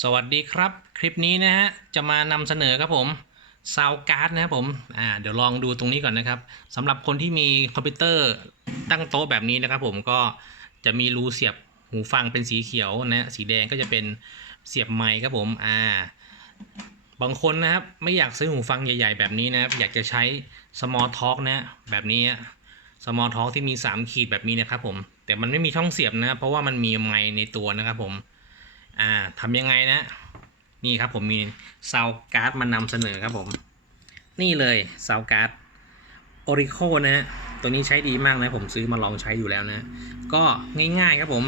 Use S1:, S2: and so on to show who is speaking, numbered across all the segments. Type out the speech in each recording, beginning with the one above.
S1: สวัสดีครับ คลิปนี้นะฮะจะมานำเสนอครับผมซาวการ์ดนะครับผมอ่าเดี๋ยวลองดูตรงนี้ก่อนนะครับสำหรับคนที่มีคอมพิวเตอร์ตั้งโต๊ะแบบนี้นะครับผมก็จะมีรูเสียบหูฟังเป็นสีเขียวนะสีแดงก็จะเป็นเสียบไมค์ครับผมอ่าบางคนนะครับไม่อยากซื้อหูฟังใหญ่ ๆ แบบนี้นะครับอยากจะใช้ small talk นะแบบนี้ small talk ที่มี 3 ขีดแบบนี้นะครับผมแต่มันไม่มีช่องเสียบนะเพราะว่ามันมีไมค์ในตัวนะครับผม อ่าทำยังไงนะ นี่ครับผมมีซาวการ์ดมานำเสนอครับผม นี่เลยซาวการ์ดโอริโคนะฮะตัวนี้ใช้ดีมากนะผมซื้อมาลองใช้อยู่แล้วนะ ก็ง่ายๆครับผม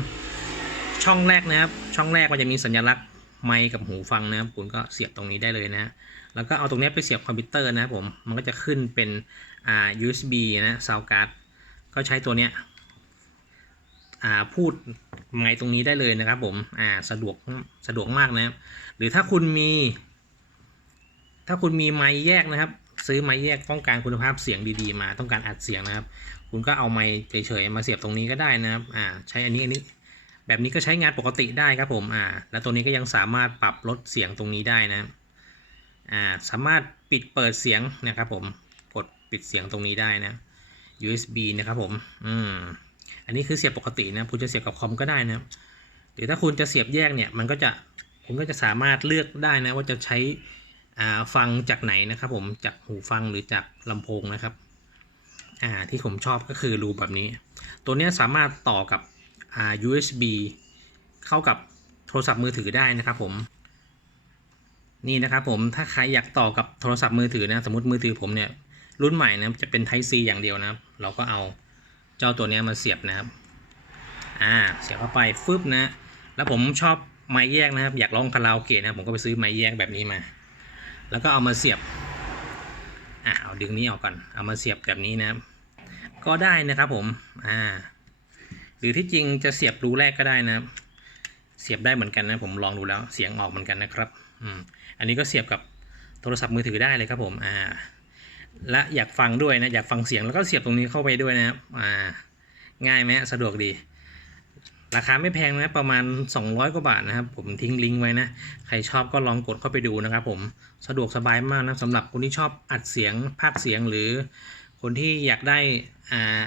S1: ช่องแรกนะครับ ช่องแรกมันจะมีสัญลักษณ์ไมค์กับหูฟังนะครับคุณก็เสียบตรงนี้ได้เลยนะ แล้วก็เอาตรงนี้ไปเสียบคอมพิวเตอร์นะครับผม มันก็จะขึ้นเป็นอ่า USB นะซาวการ์ดก็ใช้ตัวเนี้ยอ่าพูด ไงตรงนี้ได้เลยนะครับ ผม อ่า สะดวก สะดวกมากนะครับ หรือถ้าคุณมี ถ้าคุณมีไมค์แยกนะครับ ซื้อไมค์แยกต้องการคุณภาพเสียงดีๆ มา ต้องการอัดเสียงนะครับ คุณก็เอาไมค์เฉยๆมาเสียบตรงนี้ก็ได้นะครับ อ่า ใช้อันนี้อันนี้ แบบนี้ก็ใช้งานปกติได้ครับผม อ่า แล้วตัวนี้ก็ยังสามารถปรับลดเสียงตรงนี้ได้นะ อ่า สามารถปิดเปิดเสียงนะครับ ผม กดปิดเสียงตรงนี้ได้นะ USB นะครับผม อืม อันนี้คือเสียบปกตินะคุณจะเสียบกับคอมก็ได้นะครับหรือถ้าคุณจะเสียบแยกเนี่ยมันก็จะคุณก็จะสามารถเลือกได้นะว่าจะใช้ฟังจากไหนนะครับ ผมจากหูฟังหรือจากลำโพงนะครับอ่าที่ผมชอบก็คือรูแบบนี้ ตัวนี้สามารถต่อกับ USB เข้ากับโทรศัพท์มือถือได้นะครับผม นี่นะครับผมถ้าใครอยากต่อกับโทรศัพท์มือถือนะ สมมติมือถือผมเนี่ยรุ่นใหม่นะจะเป็น Type C อย่างเดียวนะครับเราก็เอา เจ้าตัวนี้ยมาเสียบนะครับ อ่า เสียบเข้าไปฟึบนะ แล้วผมชอบไม้แยกนะครับ อยากร้องคาราโอเกะนะ ผมก็ไปซื้อไม้แยกแบบนี้มา แล้วก็เอามาเสียบ อ่าเอาดึงนี้ออกก่อน เอามาเสียบแบบนี้นะครับ ก็ได้นะครับผม อ่า หรือที่จริงจะเสียบรูแรกก็ได้นะครับ เสียบได้เหมือนกันนะ ผมลองดูแล้ว เสียงออกเหมือนกันนะครับ อืม อันนี้ก็เสียบกับโทรศัพท์มือถือได้เลยครับผม อ่า และอยากฟังด้วยนะอยากฟังเสียงแล้วก็เสียบตรงนี้เข้าไปด้วยนะครับอ่าง่ายไหมสะดวกดี ราคาไม่แพงนะประมาณ 200 กว่าบาทนะครับ ผมทิ้งลิงก์ไว้นะ ใครชอบก็ลองกดเข้าไปดูนะครับผมสะดวกสบายมากนะสำหรับคนที่ชอบอัดเสียงภาคเสียงหรือคนที่อยากได้อ่า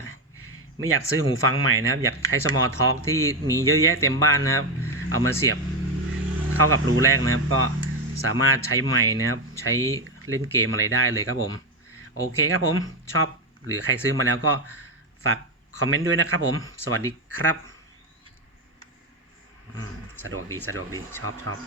S1: ไม่อยากซื้อหูฟังใหม่นะครับ อยากใช้ small talk ที่มีเยอะแยะเต็มบ้านนะครับ เอามาเสียบเข้ากับรูแรกนะครับ ก็สามารถใช้ไม้นะครับ ใช้เล่นเกมอะไรได้เลยครับผม โอเคครับผมชอบหรือใครซื้อมาแล้วก็ฝากคอมเมนต์ด้วยนะครับผม สวัสดีครับสะดวกดีสะดวกดีชอบชอบ